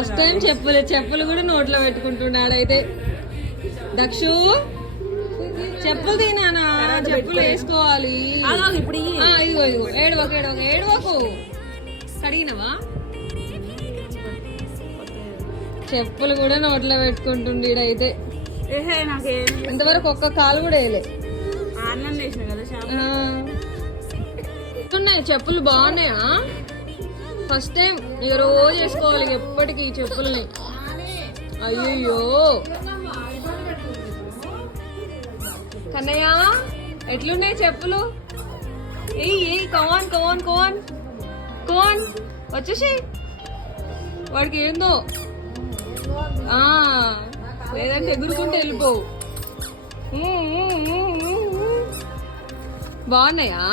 First time చెప్పులు కూడా నోట్లో పెట్టుకుంటున్నాడు అయితే. దక్షు చెప్పులు తినానా, చెప్పులు వేసుకోవాలి. ఇప్పుడు ఇదిగో ఇదిగో, ఏడవకు. కడిగినవా? చెప్పులు కూడా నోట్లో పెట్టుకుంటుండే ఇడైతే. ఇంతవరకు ఒక్క కాలు కూడా వేయలే. ఉన్నాయి చెప్పులు బాగున్నాయా? ఫస్ట్ టైం ఇక రోజు వేసుకోవాలి ఎప్పటికీ ఈ చెప్పుల్ని. అయ్యో కన్నయ్య ఎట్లున్నాయి చెప్పులు? కోన్ వచ్చేసి వాడికి ఏందో, లేదంటే ఎగురుకుంటే వెళ్ళిపోవు. బాగున్నాయా?